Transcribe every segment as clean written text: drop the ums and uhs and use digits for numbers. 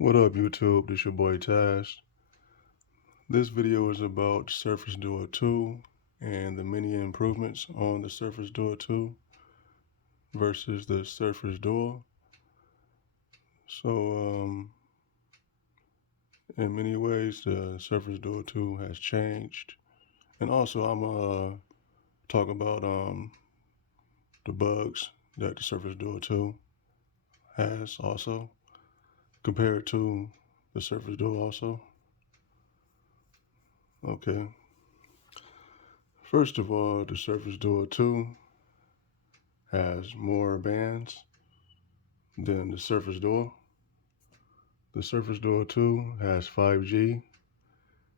What up, YouTube? This your boy Taz. This video is about Surface Duo 2 and the many improvements on the Surface Duo 2 versus the Surface Duo. So, in many ways, the Surface Duo 2 has changed. And also, I'm gonna talk about the bugs that the Surface Duo 2 has also compared to the Surface Duo also. Okay. First of all, the Surface Duo 2 has more bands than the Surface Duo. The Surface Duo 2 has 5G,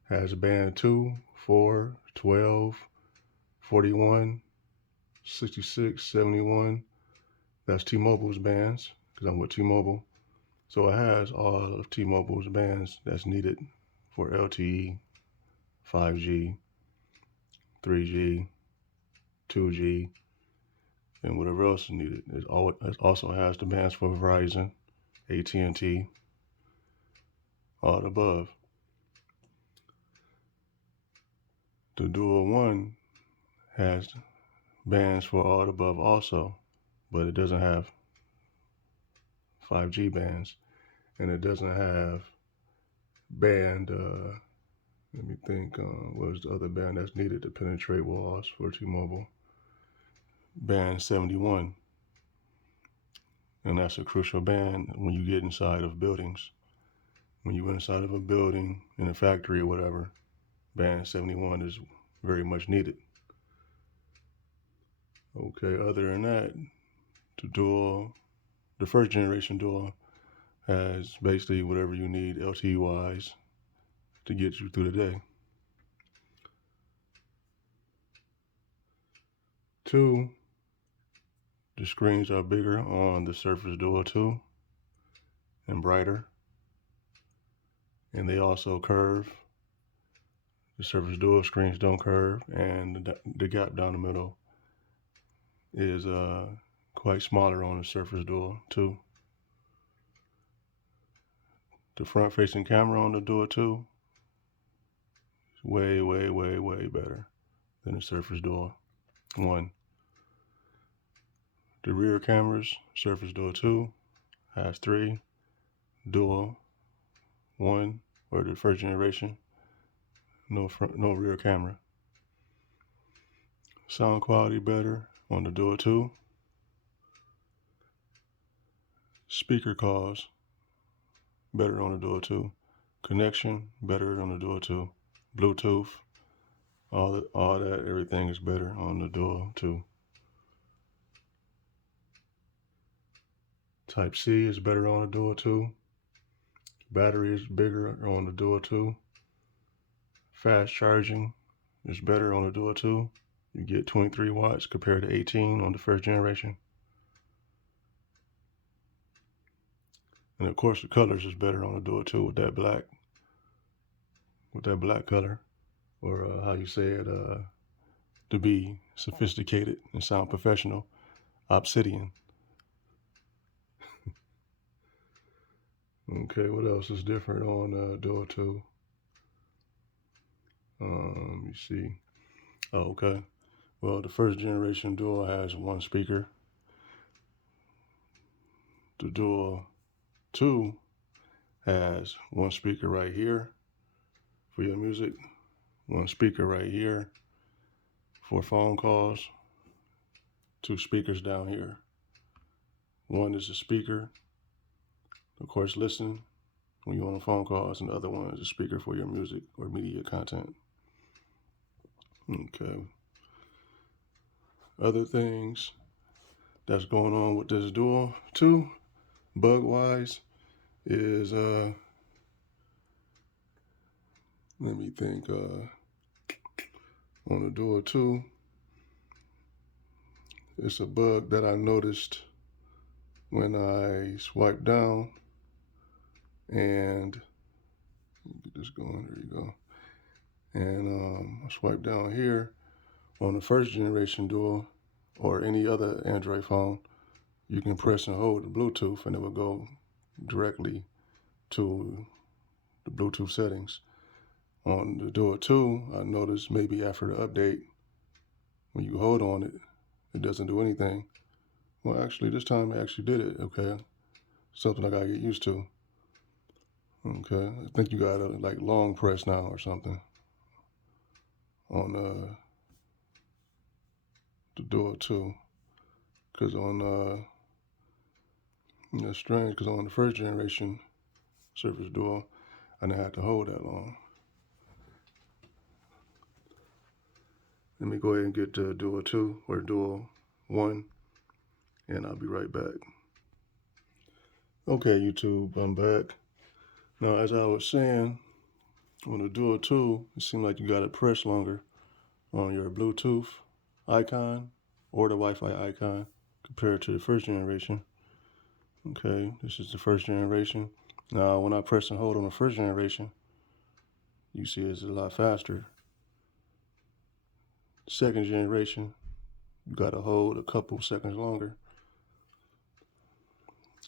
has band 2, 4, 12, 41, 66, 71. That's T-Mobile's bands, because I'm with T-Mobile. So it has all of T-Mobile's bands that's needed for LTE, 5G, 3G, 2G, and whatever else is needed. It also has the bands for Verizon, AT&T, all the above. The Duo 1 has bands for all the above also, but it doesn't have 5G bands, and it doesn't have band, let me think, what is the other band that's needed to penetrate walls for T-Mobile? Band 71, and that's a crucial band when you get inside of buildings. When you're inside of a building, in a factory or whatever, band 71 is very much needed. Okay, other than that, the first generation Duo has basically whatever you need LTE-wise to get you through the day. 2, the screens are bigger on the Surface Duo 2 and brighter, and they also curve. The Surface Duo screens don't curve, and the gap down the middle is quite smaller on the Surface Duo 2. The front-facing camera on the Duo 2 is way, way, way, way better than the Surface Duo 1. The rear cameras, Surface Duo 2 has 3, Duo 1, or the first generation, no rear camera. Sound quality better on the Duo 2. Speaker calls better on the Duo 2. Connection better on the Duo 2. Bluetooth, all that, everything is better on the Duo 2. Type C is better on the Duo 2. Battery is bigger on the Duo 2. Fast charging is better on the Duo 2. You get 23 watts compared to 18 on the first generation. And of course the colors is better on the Duo 2 with that black color, or how you say it, to be sophisticated and sound professional, obsidian. Okay, what else is different on Duo 2? Let me see. Oh, okay. Well, the first generation Duo has one speaker. The Duo 2 has one speaker right here for your music, one speaker right here for phone calls, 2 speakers down here. One is a speaker, of course, listen when you're on phone calls, and the other one is a speaker for your music or media content. Okay. Other things that's going on with this Duo 2, bug-wise, is, let me think, on the Duo 2, it's a bug that I noticed when I swipe down, and get this going, there you go. And I swipe down here on the first generation Duo or any other Android phone, you can press and hold the Bluetooth and it will go directly to the Bluetooth settings. On the Duo 2, I noticed maybe after the update, when you hold on it, it doesn't do anything. Well, actually, this time it actually did it, okay? Something I gotta get used to. Okay, I think you gotta like long press now or something on the Duo 2. Because on, it's strange, because on the first generation Surface Duo, I didn't have to hold that long. Let me go ahead and get to Duo 2 or Duo 1, and I'll be right back. Okay, YouTube, I'm back. Now, as I was saying, on the Duo 2, it seemed like you got to press longer on your Bluetooth icon or the Wi-Fi icon compared to the first generation. Okay, this is the first generation. Now, when I press and hold on the first generation, you see it's a lot faster. Second generation, you got to hold a couple seconds longer.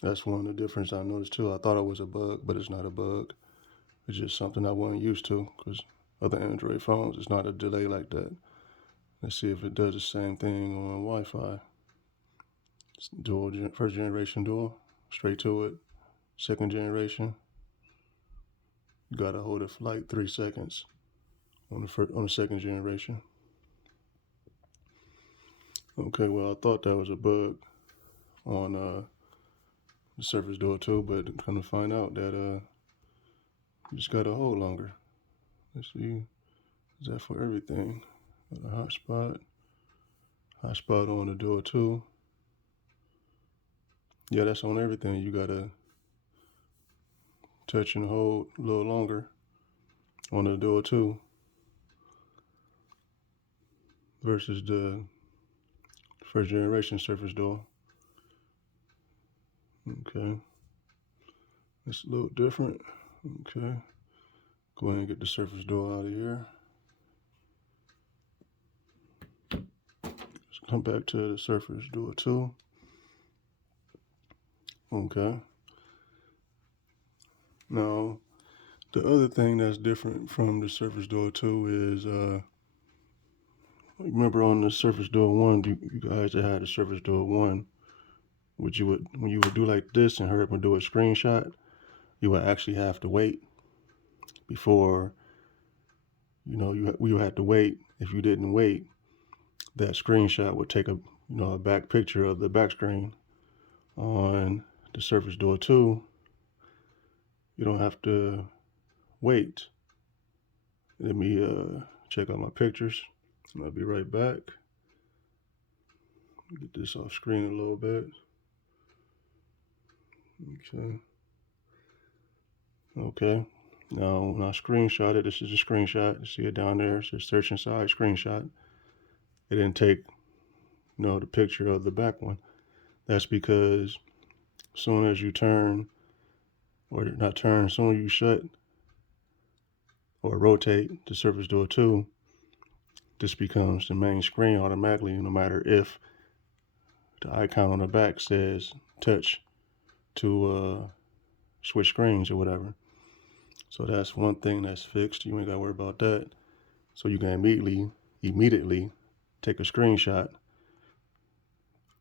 That's one of the differences I noticed too. I thought it was a bug, but it's not a bug. It's just something I wasn't used to because other Android phones, it's not a delay like that. Let's see if it does the same thing on Wi-Fi. It's dual, first generation dual, straight to it. Second generation, you gotta hold it for like 3 seconds on the second generation. Okay, well I thought that was a bug on the Surface Duo 2, but I'm gonna find out that you just gotta hold longer. Let's see, is that for everything? Got a hotspot on the Duo 2. Yeah, that's on everything. You gotta touch and hold a little longer on the Duo 2 versus the first generation Surface Duo. Okay, it's a little different. Okay, go ahead and get the Surface Duo out of here. Let's come back to the Surface Duo 2. Okay. Now, the other thing that's different from the Surface Duo 2 is, remember on the Surface Duo 1, you guys that had the Surface Duo 1, when you would do like this and hurry up and do a screenshot, you would actually have to wait before, you had to wait. If you didn't wait, that screenshot would take a back picture of the back screen. On the Surface Duo 2, you don't have to wait. Let me check out my pictures, and I'll be right back. Get this off screen a little bit. Okay. Now, when I screenshot it, this is a screenshot. You see it down there. It says search inside screenshot. It didn't take, the picture of the back one. That's because as soon as you turn, or not turn, as soon as you shut or rotate the Surface Duo 2, this becomes the main screen automatically, no matter if the icon on the back says touch to switch screens or whatever. So that's one thing that's fixed. You ain't gotta worry about that. So you can immediately take a screenshot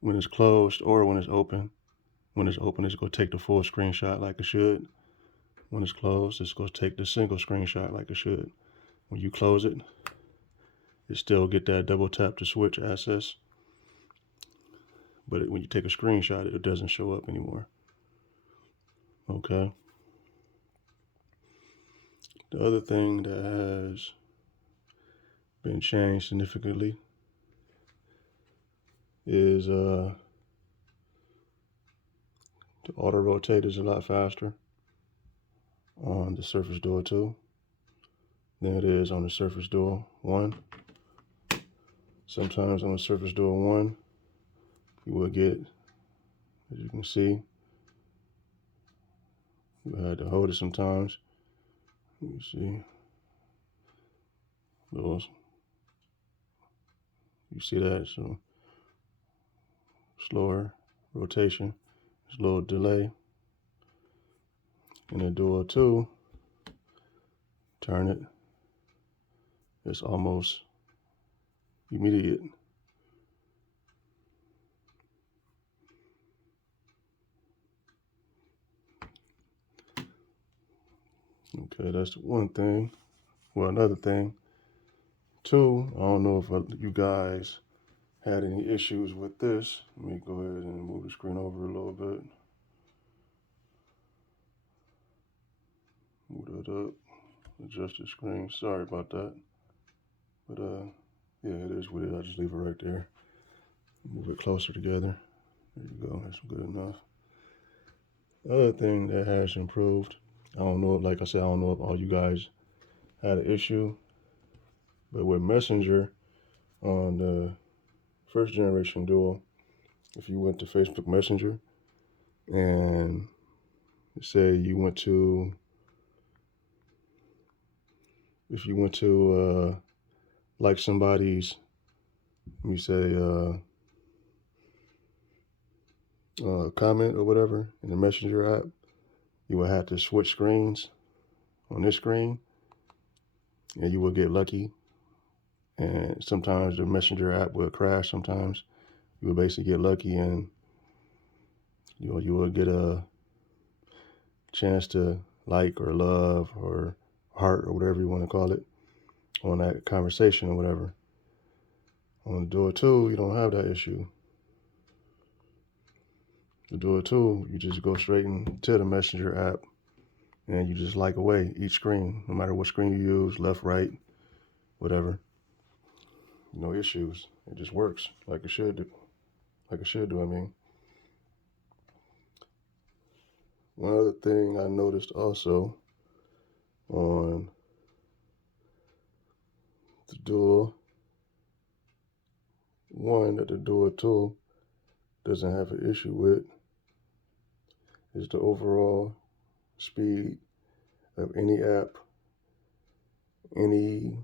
when it's closed or when it's open. When it's open, it's gonna take the full screenshot like it should. When it's closed, it's gonna take the single screenshot like it should. When you close it, it still get that double tap to switch access. But when you take a screenshot, it doesn't show up anymore. Okay. The other thing that has been changed significantly is the auto rotate is a lot faster on the Surface Duo 2 than it is on the Surface Duo 1. Sometimes on the Surface Duo 1, you will get, as you can see, you had to hold it sometimes. You see, those, you see that, so slower rotation, there's a little delay. In the Duo 2, turn it, it's almost immediate. Okay, that's one thing. Well, another thing, too, I don't know if you guys had any issues with this. Let me go ahead and move the screen over a little bit. Move that up, adjust the screen. Sorry about that. But yeah, it is what it is. I just leave it right there. Move it closer together. There you go, that's good enough. The other thing that has improved, I don't know, like I said, I don't know if all you guys had an issue, but with Messenger on the first generation Duo, if you went to Facebook Messenger and say you went to, if you went to like somebody's, let me say, comment or whatever in the Messenger app, you would have to switch screens on this screen, and you will get lucky. And sometimes the Messenger app will crash. Sometimes you will basically get lucky, and you will get a chance to like or love or heart or whatever you want to call it on that conversation or whatever. On the Duo 2, you don't have that issue. The Duo 2, you just go straight into the Messenger app and you just like away each screen, no matter what screen you use, left, right, whatever. No issues. It just works like it should do. I mean. One other thing I noticed also on the Duo 1 that the Duo 2 doesn't have an issue with is the overall speed of any app, any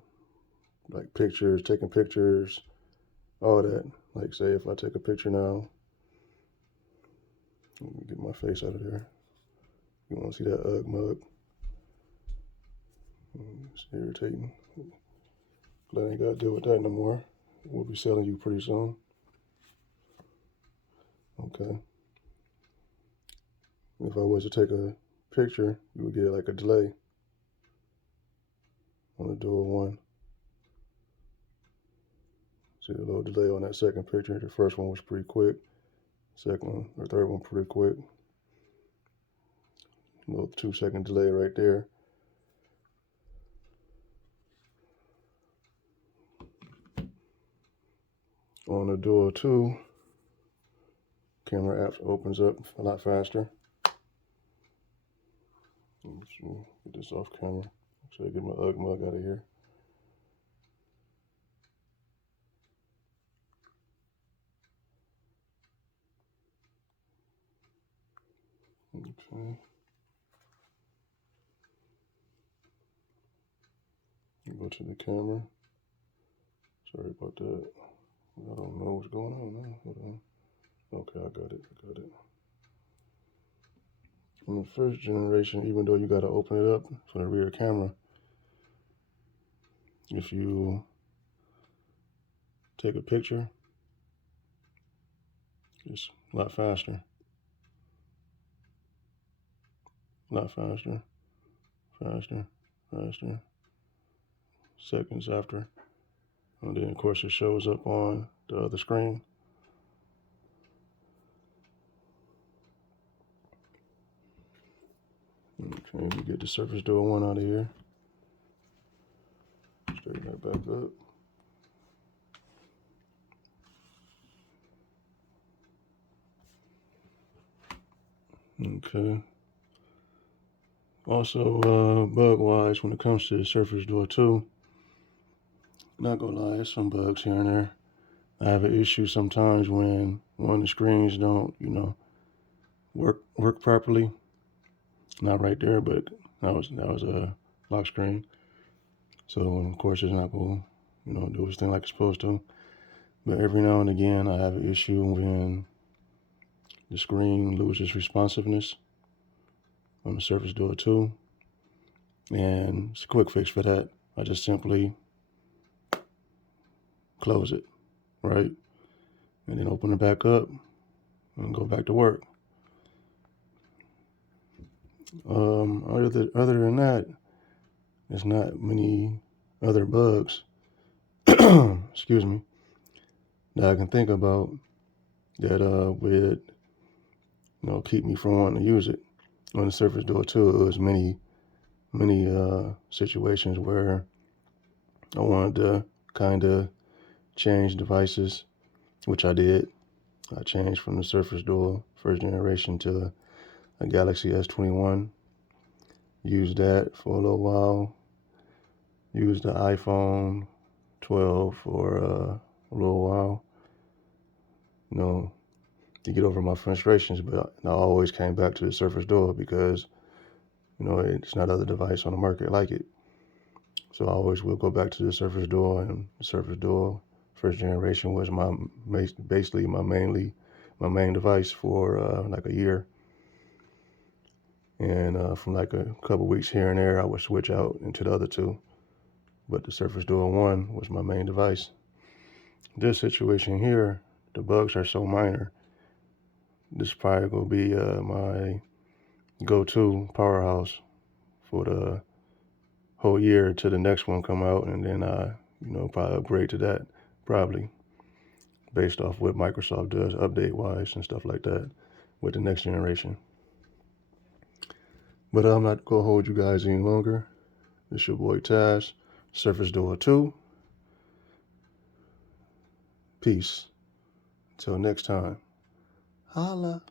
like pictures, taking pictures, all that. Like say if I take a picture now, let me get my face out of there. You want to see that UGG mug? It's irritating. Glad I ain't got to deal with that no more. We'll be selling you pretty soon. Okay. If I was to take a picture, you would get like a delay on the Duo 1. See a little delay on that second picture. The first one was pretty quick. Second one or third one pretty quick. A little 2-second delay right there. On the Duo 2, camera apps opens up a lot faster. Let's get this off camera. So I get my UGG mug out of here. Okay. Go to the camera. Sorry about that. I don't know what's going on now. Hold on. Okay, I got it. In the first generation, even though you got to open it up for the rear camera, if you take a picture, it's a lot faster. Faster. Seconds after. And then, of course, it shows up on the other screen. Okay, we get the Surface Duo 1 out of here. Straighten that back up. Okay. Also, bug-wise, when it comes to the Surface Duo 2, not gonna lie, there's some bugs here and there. I have an issue sometimes when one of the screens don't, work properly. Not right there, but that was a lock screen. So of course it's not gonna, do its thing like it's supposed to. But every now and again, I have an issue when the screen loses responsiveness. on the Surface Duo 2. And it's a quick fix for that. I just simply close it, right? And then open it back up and go back to work. Other than that, there's not many other bugs, excuse me, that I can think about that would keep me from wanting to use it. On the Surface Duo 2, it was many situations where I wanted to kind of change devices, which I did. I changed from the Surface Duo first generation to a Galaxy S21. Used that for a little while. Used the iPhone 12 for a little while, to get over my frustrations. But I always came back to the Surface Duo because, it's not other device on the market like it. So I always will go back to the Surface Duo, and the Surface Duo first generation was basically my main device for like a year. And from like a couple weeks here and there, I would switch out into the other two. But the Surface Duo 1 was my main device. This situation here, the bugs are so minor. This is probably going to be my go-to powerhouse for the whole year until the next one come out, and then I, probably upgrade to that, probably based off what Microsoft does update-wise and stuff like that with the next generation. But I'm not going to hold you guys any longer. It's your boy Taz, Surface Duo 2. Peace. Till next time. Holla.